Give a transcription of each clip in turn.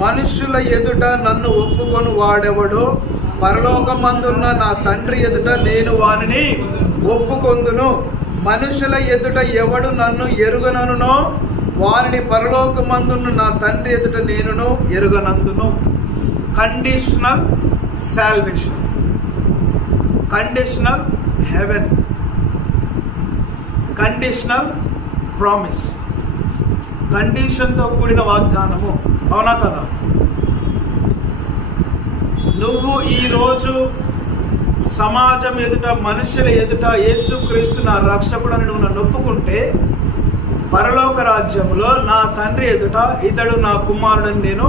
మనుషుల ఎదుట నన్ను ఒప్పుకొని వాడెవడో పరలోకమందున్న నా తండ్రి ఎదుట నేను వానిని ఒప్పుకొందును. మనుషుల ఎదుట ఎవడు నన్ను ఎరుగననునో వారిని పరలోకమందున్న నా తండ్రి ఎదుట నేనును ఎరుగనందును. Conditional salvation, conditional heaven, conditional promise, కండిషన్తో కూడిన వాగ్దానము. అవునా కదా? నువ్వు ఈరోజు సమాజం ఎదుట, మనుషుల ఎదుట యేసుక్రీస్తు నా రక్షకుడని నువ్వు నన్ను ఒప్పుకుంటే పరలోక రాజ్యంలో నా తండ్రి ఎదుట ఇతడు నా కుమారుడని నేను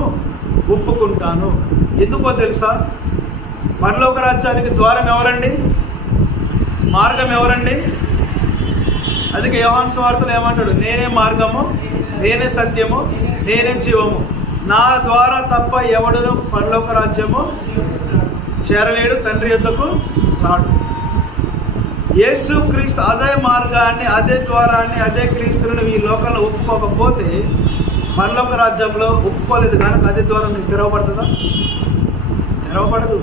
ఒప్పుకుంటాను. ఎందుకో తెలుసా? పరలోక రాజ్యానికి ద్వారం ఎవరండి? మార్గం ఎవరండి? అందుకే యోహాను సువార్తలో ఏమంటాడు? నేనే మార్గము, నేనే సత్యము, నేనే జీవము, నా ద్వారా తప్ప ఎవడును పరలోక రాజ్యము చేరలేడు, తండ్రి యొద్దకు రాడు. యేసు క్రీస్తు అదే మార్గాన్ని, అదే ద్వారాన్ని, అదే క్రీస్తులను ఈ లోకంలో ఒప్పుకోకపోతే పరలోక రాజ్యంలో ఒప్పుకోలేదు కనుక అదే ద్వారం నీకు తెరవబడుతుందా? తెరవబడదు.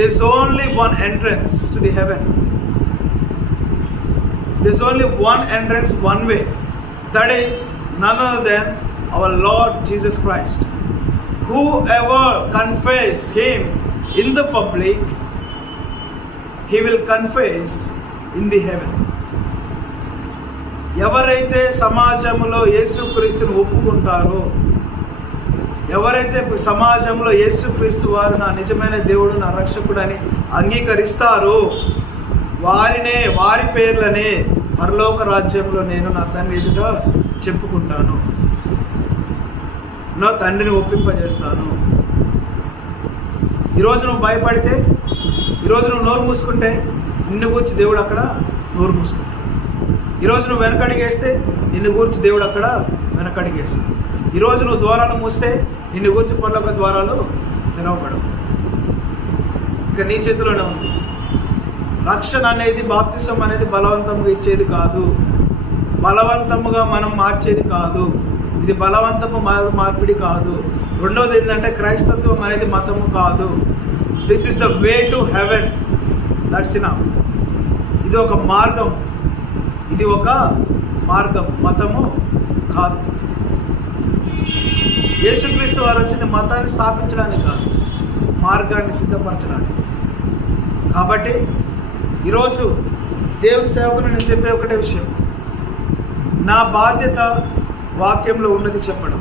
This only one entrance to the heaven. This only one entrance, one way. That is none other than our Lord Jesus Christ. Whoever confess him in the public, he will confess in the heaven. ఎవరైతే సమాజంలో యేసుక్రీస్తుని ఒప్పుకుంటారో, ఎవరైతే సమాజంలో యేసుక్రీస్తు వారు నా నిజమైన దేవుడు, నా రక్షకుడని అంగీకరిస్తారో వారినే, వారి పేర్లనే పరలోక రాజ్యంలో నేను నా తండ్రి ఎదుట చెప్పుకుంటాను, నా తండ్రిని ఒప్పింపజేస్తాను. ఈరోజు నువ్వు భయపడితే, ఈరోజు నువ్వు నోరు మూసుకుంటే నిన్ను గురించి దేవుడు అక్కడ నోరు మూసుకుంటాడు. ఈరోజు నువ్వు వెనకడిగేస్తే నిన్ను గురించి దేవుడు అక్కడ వెనకడిగేస్తాడు. ఈరోజు నువ్వు ద్వారాలు మూస్తే నిన్ను గురించి పరలోక ద్వారాలు తెరవబడవు. ఇక నీ చేతిలోనే ఉంది. రక్షణ అనేది, బాప్తిసం అనేది బలవంతంగా ఇచ్చేది కాదు, బలవంతముగా మనం మార్చేది కాదు, ఇది బలవంతము మార్పిడి కాదు. రెండోది ఏంటంటే క్రైస్తత్వం అనేది మతము కాదు. This is the way to heaven, that's enough. ఇది ఒక మార్గం, ఇది ఒక మార్గం, మతము కాదు. యేసుక్రీస్తు వారు వచ్చింది మతాన్ని స్థాపించడానికి కాదు, మార్గాన్ని సిద్ధపరచడానికి. కాబట్టి ఈరోజు దేవుని సేవకుని నేను చెప్పే ఒకటే విషయం, నా బాధ్యత వాక్యంలో ఉన్నది చెప్పడం.